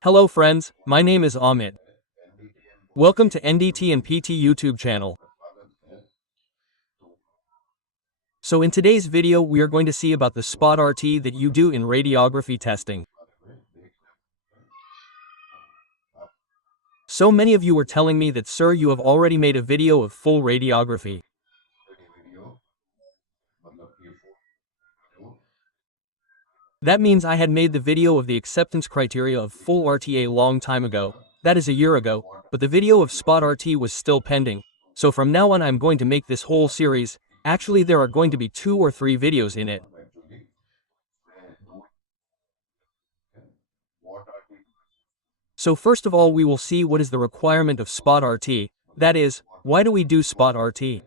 Hello friends, my name is Amit. Welcome to NDT and PT YouTube channel. So in today's video we are going to see about the Spot RT that you do in radiography testing. So many of you were telling me that sir you have already made a video of full radiography. That means I had made the video of the acceptance criteria of full RT a long time ago, that is a year ago, but the video of Spot RT was still pending. So from now on I'm going to make this whole series. Actually there are going to be 2 or 3 videos in it. So first of all we will see what is the requirement of Spot RT, that is, why do we do Spot RT?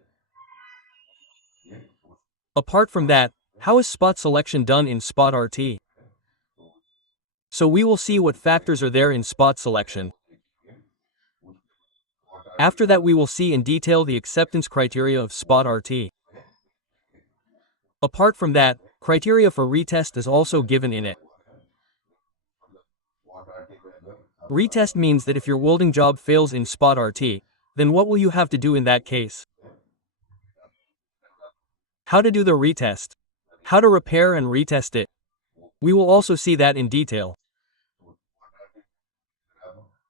Apart from that, how is spot selection done in Spot RT? So we will see what factors are there in spot selection. After that we will see in detail the acceptance criteria of Spot RT. Apart from that, criteria for retest is also given in it. Retest means that if your welding job fails in Spot RT, then what will you have to do in that case? How to do the retest. How to repair and retest it. We will also see that in detail.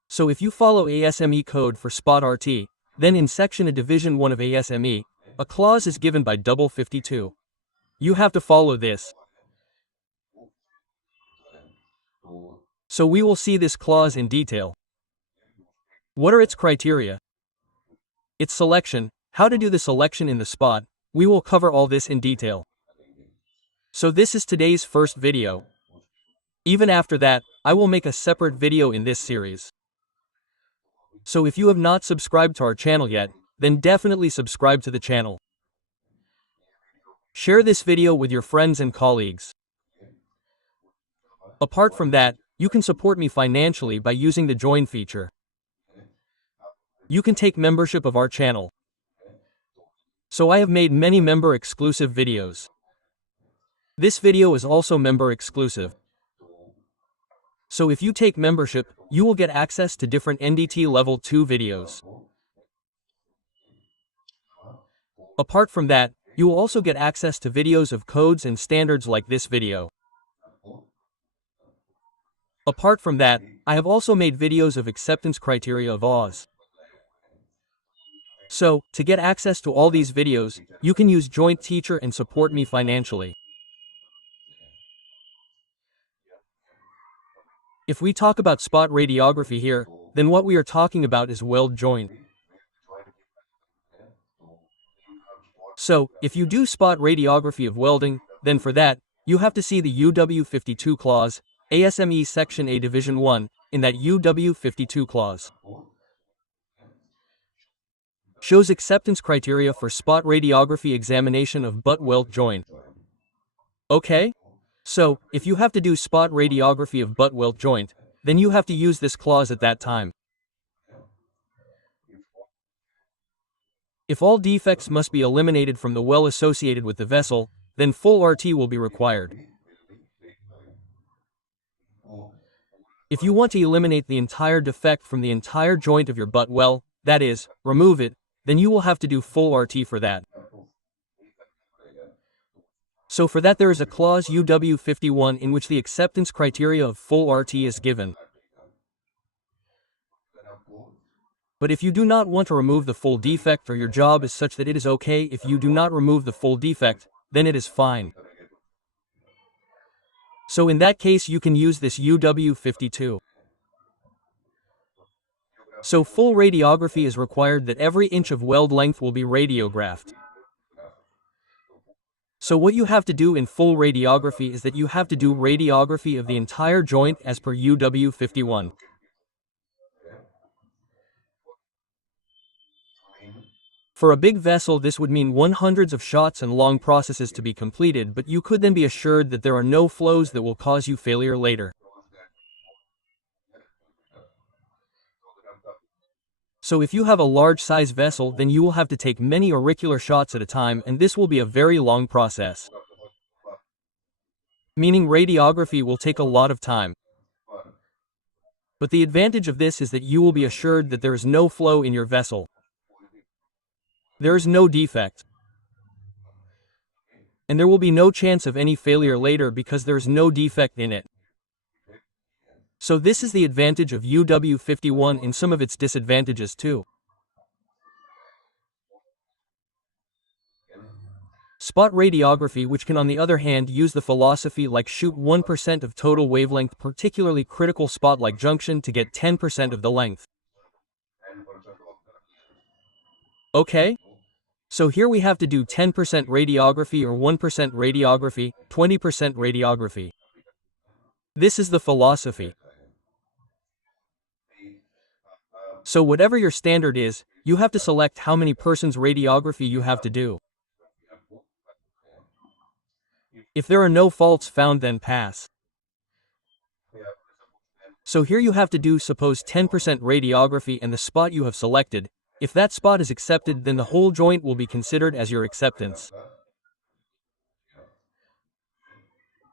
So if you follow ASME code for Spot RT, then in section A Division 1 of ASME, a clause is given by 52. You have to follow this. So we will see this clause in detail. What are its criteria? Its selection, how to do the selection in the spot, we will cover all this in detail. So this is today's first video. Even after that, I will make a separate video in this series. So if you have not subscribed to our channel yet, then definitely subscribe to the channel. Share this video with your friends and colleagues. Apart from that, you can support me financially by using the join feature. You can take membership of our channel. So I have made many member exclusive videos. This video is also member exclusive. So if you take membership, you will get access to different NDT level 2 videos. Apart from that, you will also get access to videos of codes and standards like this video. Apart from that, I have also made videos of acceptance criteria of AWS. So, to get access to all these videos, you can use Joint Teacher and support me financially. If we talk about spot radiography here, then what we are talking about is weld joint. So, if you do spot radiography of welding, then for that, you have to see the UW52 clause, ASME Section A Division 1, in that UW52 clause. Shows acceptance criteria for spot radiography examination of butt weld joint. Okay? So, if you have to do spot radiography of butt weld joint, then you have to use this clause at that time. If all defects must be eliminated from the well associated with the vessel, then full RT will be required. If you want to eliminate the entire defect from the entire joint of your butt well, that is, remove it, then you will have to do full RT for that. So for that there is a clause UW51 in which the acceptance criteria of full RT is given. But if you do not want to remove the full defect or your job is such that it is okay if you do not remove the full defect, then it is fine. So in that case you can use this UW52. So full radiography is required that every inch of weld length will be radiographed. So what you have to do in full radiography is that you have to do radiography of the entire joint as per UW51. For a big vessel this would mean hundreds of shots and long processes to be completed, but you could then be assured that there are no flows that will cause you failure later. So if you have a large size vessel then you will have to take many auricular shots at a time and this will be a very long process. Meaning radiography will take a lot of time. But the advantage of this is that you will be assured that there is no flow in your vessel. There is no defect. And there will be no chance of any failure later because there is no defect in it. So this is the advantage of UW51 and some of its disadvantages too. Spot radiography, which can on the other hand use the philosophy like shoot 1% of total wavelength, particularly critical spot-like junction, to get 10% of the length. Okay? So here we have to do 10% radiography or 1% radiography, 20% radiography. This is the philosophy. So whatever your standard is, you have to select how many persons radiography you have to do. If there are no faults found, then pass. So here you have to do suppose 10% radiography and the spot you have selected. If that spot is accepted, then the whole joint will be considered as your acceptance.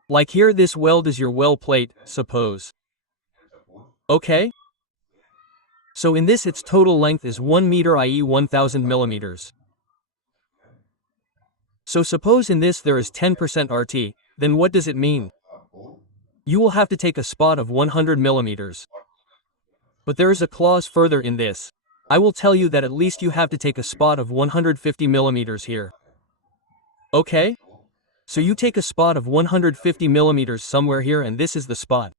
Like here, this weld is your well plate, suppose. Okay? So in this, its total length is 1 meter, i.e. 1000 millimeters. So suppose in this there is 10% RT, then what does it mean? You will have to take a spot of 100 millimeters. But there is a clause further in this. I will tell you that at least you have to take a spot of 150 millimeters here. Okay? So you take a spot of 150 millimeters somewhere here, and this is the spot.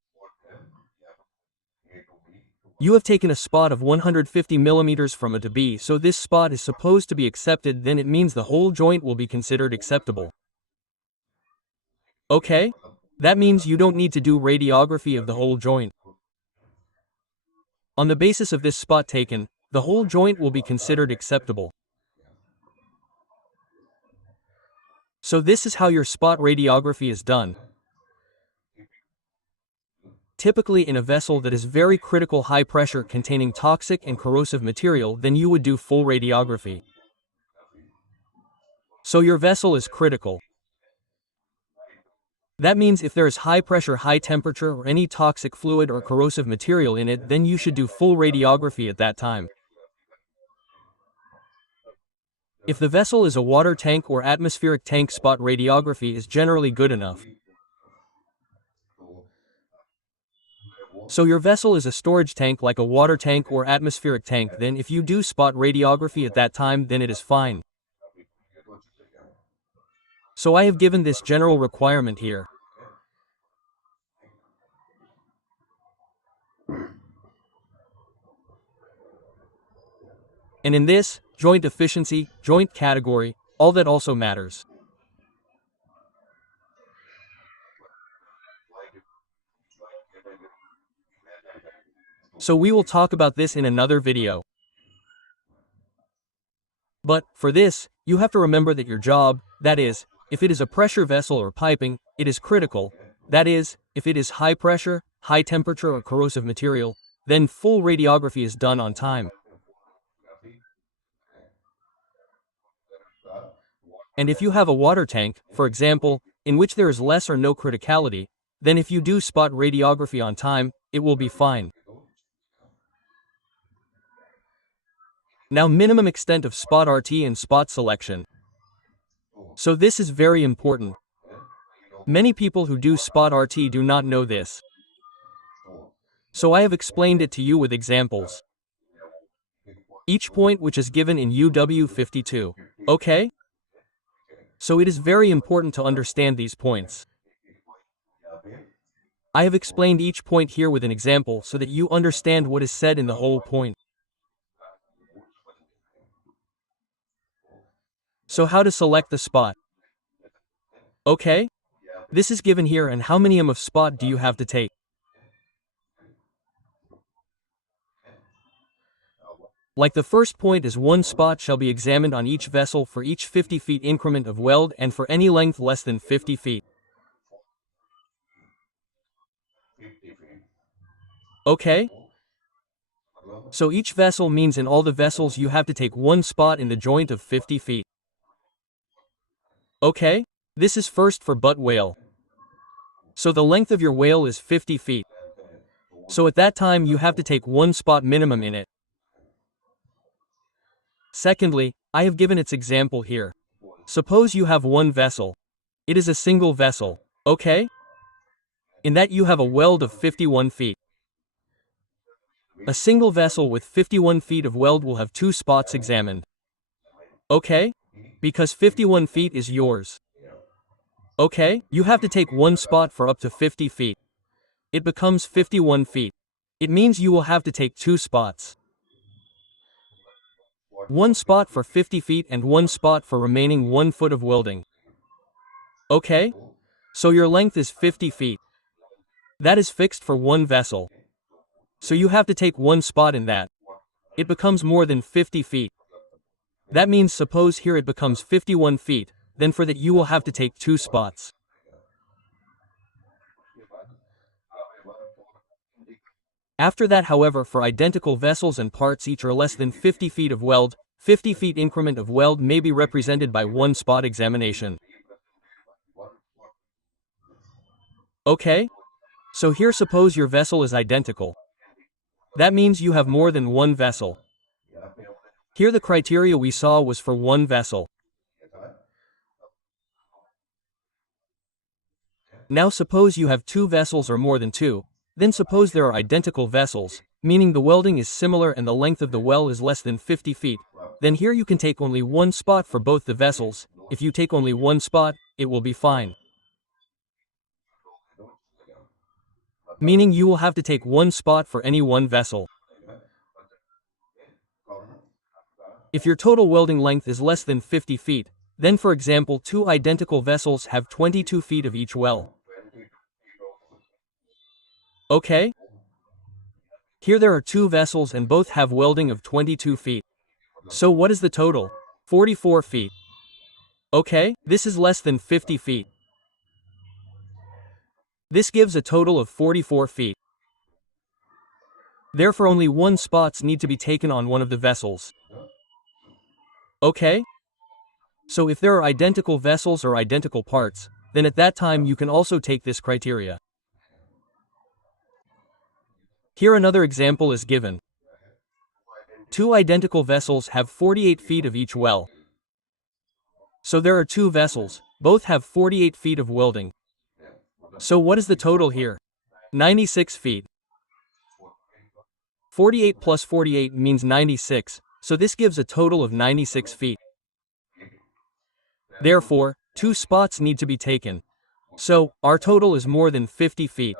You have taken a spot of 150 millimeters from A to B, so this spot is supposed to be accepted, then it means the whole joint will be considered acceptable. Okay? That means you don't need to do radiography of the whole joint. On the basis of this spot taken, the whole joint will be considered acceptable. So this is how your spot radiography is done. Typically in a vessel that is very critical high pressure containing toxic and corrosive material, then you would do full radiography. So your vessel is critical. That means if there is high pressure, high temperature, or any toxic fluid or corrosive material in it, then you should do full radiography at that time. If the vessel is a water tank or atmospheric tank, spot radiography is generally good enough. So your vessel is a storage tank like a water tank or atmospheric tank, then if you do spot radiography at that time, then it is fine. So I have given this general requirement here. And in this, joint efficiency, joint category, all that also matters. So we will talk about this in another video. But, for this, you have to remember that your job, that is, if it is a pressure vessel or piping, it is critical. That is, if it is high pressure, high temperature or corrosive material, then full radiography is done on time. And if you have a water tank, for example, in which there is less or no criticality, then if you do spot radiography on time, it will be fine. Now, minimum extent of spot RT and spot selection. So this is very important. Many people who do spot RT do not know this. So I have explained it to you with examples. Each point which is given in UW52. Okay? So it is very important to understand these points. I have explained each point here with an example so that you understand what is said in the whole point. So how to select the spot? Okay? This is given here, and how many of spot do you have to take? Like the first point is 1 spot shall be examined on each vessel for each 50 feet increment of weld and for any length less than 50 feet. Okay? So each vessel means in all the vessels you have to take 1 spot in the joint of 50 feet. Okay? This is first for butt whale. So the length of your whale is 50 feet. So at that time you have to take 1 spot minimum in it. Secondly, I have given its example here. Suppose you have one vessel. It is a single vessel, okay? In that you have a weld of 51 feet. A single vessel with 51 feet of weld will have 2 spots examined. Okay? Because 51 feet is yours. Okay? You have to take 1 spot for up to 50 feet. It becomes 51 feet. It means you will have to take 2 spots. 1 spot for 50 feet and 1 spot for remaining 1 foot of welding. Okay? So your length is 50 feet. That is fixed for one vessel. So you have to take 1 spot in that. It becomes more than 50 feet. That means suppose here it becomes 51 feet, then for that you will have to take 2 spots. After that, however, for identical vessels and parts each are less than 50 feet of weld, 50 feet increment of weld may be represented by 1 spot examination. Okay? So here suppose your vessel is identical. That means you have more than 1 vessel. Here the criteria we saw was for 1 vessel. Now suppose you have 2 vessels or more than 2. Then suppose there are identical vessels, meaning the welding is similar and the length of the well is less than 50 feet. Then here you can take only 1 spot for both the vessels. If you take only 1 spot, it will be fine. Meaning you will have to take 1 spot for any 1 vessel. If your total welding length is less than 50 feet, then for example 2 identical vessels have 22 feet of each well. Okay? Here there are 2 vessels and both have welding of 22 feet. So what is the total? 44 feet. Okay, this is less than 50 feet. This gives a total of 44 feet. Therefore only 1 spots need to be taken on one of the vessels. Okay? So if there are identical vessels or identical parts, then at that time you can also take this criteria. Here another example is given. 2 identical vessels have 48 feet of each well. So there are 2 vessels, both have 48 feet of welding. So what is the total here? 96 feet. 48 plus 48 means 96, so this gives a total of 96 feet. Therefore, 2 spots need to be taken. So, our total is more than 50 feet.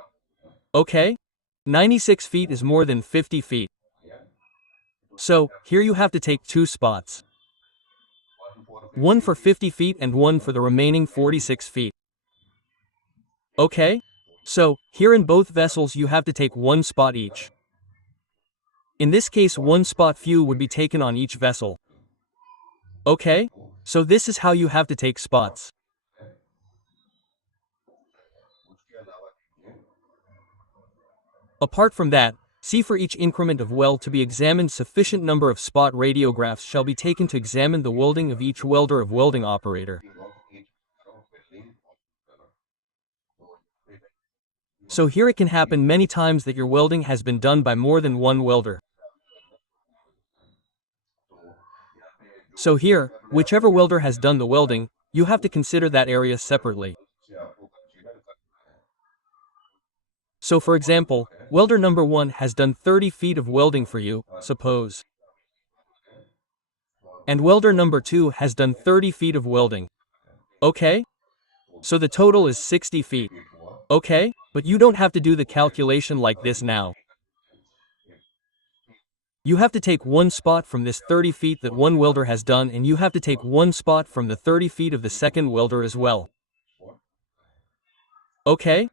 Okay? 96 feet is more than 50 feet. So, here you have to take 2 spots. 1 for 50 feet and 1 for the remaining 46 feet. Okay? So, here in both vessels you have to take 1 spot each. In this case 1 spot few would be taken on each vessel. Okay? So this is how you have to take spots. Apart from that, see for each increment of weld to be examined sufficient number of spot radiographs shall be taken to examine the welding of each welder of welding operator. So here it can happen many times that your welding has been done by more than 1 welder. So here, whichever welder has done the welding, you have to consider that area separately. So for example, welder number 1 has done 30 feet of welding for you, suppose. And welder number 2 has done 30 feet of welding. Okay? So the total is 60 feet. Okay? But you don't have to do the calculation like this now. You have to take 1 spot from this 30 feet that one welder has done, and you have to take 1 spot from the 30 feet of the second welder as well. Okay?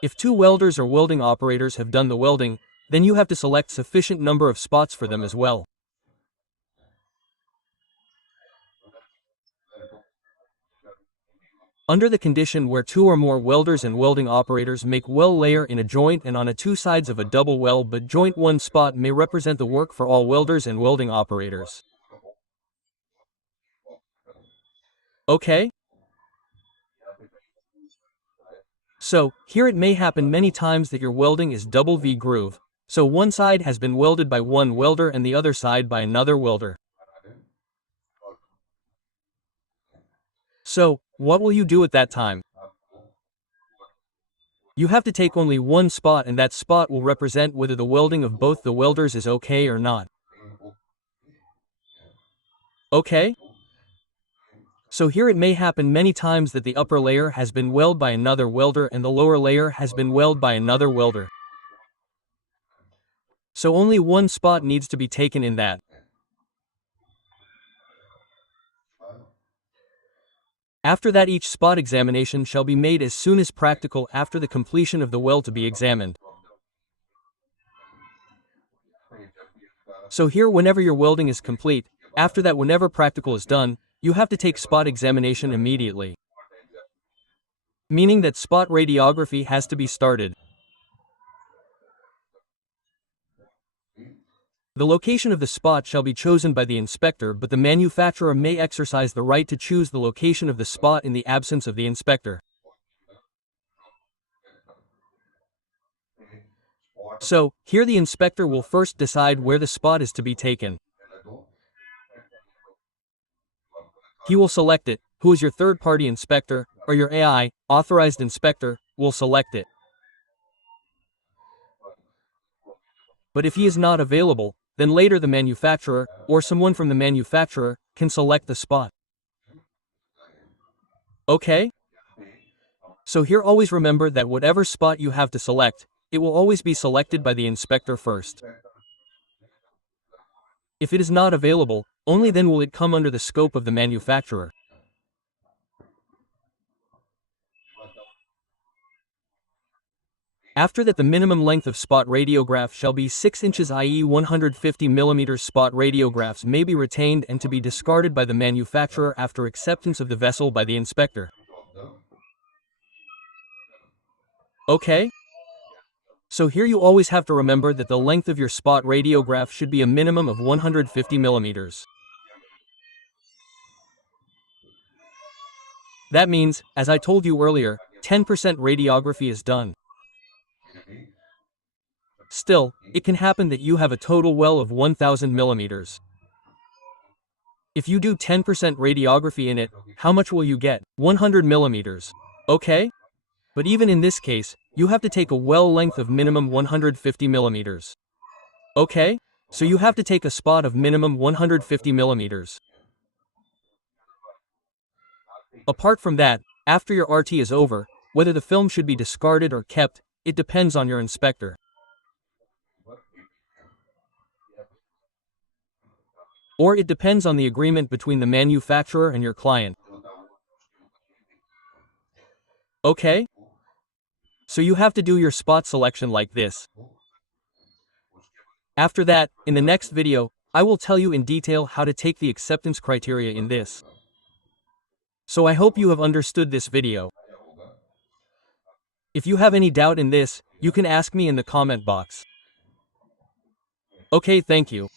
If 2 welders or welding operators have done the welding, then you have to select sufficient number of spots for them as well. Under the condition where 2 or more welders and welding operators make well layer in a joint and on 2 sides of a double well, but joint 1 spot may represent the work for all welders and welding operators. Okay? So, here it may happen many times that your welding is double V groove. So one side has been welded by one welder and the other side by another welder. So, what will you do at that time? You have to take only one spot and that spot will represent whether the welding of both the welders is okay or not. Okay? So here it may happen many times that the upper layer has been welded by another welder and the lower layer has been welded by another welder. So only one spot needs to be taken in that. After that, each spot examination shall be made as soon as practical after the completion of the weld to be examined. So here, whenever your welding is complete, after that, whenever practical is done, you have to take spot examination immediately. Meaning that spot radiography has to be started. The location of the spot shall be chosen by the inspector, but the manufacturer may exercise the right to choose the location of the spot in the absence of the inspector. So, here the inspector will first decide where the spot is to be taken. He will select it. Who is your third-party inspector, or your AI, authorized inspector, will select it. But if he is not available, then later the manufacturer, or someone from the manufacturer, can select the spot. Okay? So here always remember that whatever spot you have to select, it will always be selected by the inspector first. If it is not available, only then will it come under the scope of the manufacturer. After that, the minimum length of spot radiograph shall be 6 inches, i.e. 150 mm. Spot radiographs may be retained and to be discarded by the manufacturer after acceptance of the vessel by the inspector. Okay? So here you always have to remember that the length of your spot radiograph should be a minimum of 150 mm. That means, as I told you earlier, 10% radiography is done. Still, it can happen that you have a total well of 1000 millimeters. If you do 10% radiography in it, how much will you get? 100 millimeters. Okay? But even in this case, you have to take a well length of minimum 150 millimeters. Okay? So you have to take a spot of minimum 150 millimeters. Apart from that, after your RT is over, whether the film should be discarded or kept, it depends on your inspector. Or it depends on the agreement between the manufacturer and your client. Okay? So you have to do your spot selection like this. After that, in the next video, I will tell you in detail how to take the acceptance criteria in this. So I hope you have understood this video. If you have any doubt in this, you can ask me in the comment box. Okay, thank you.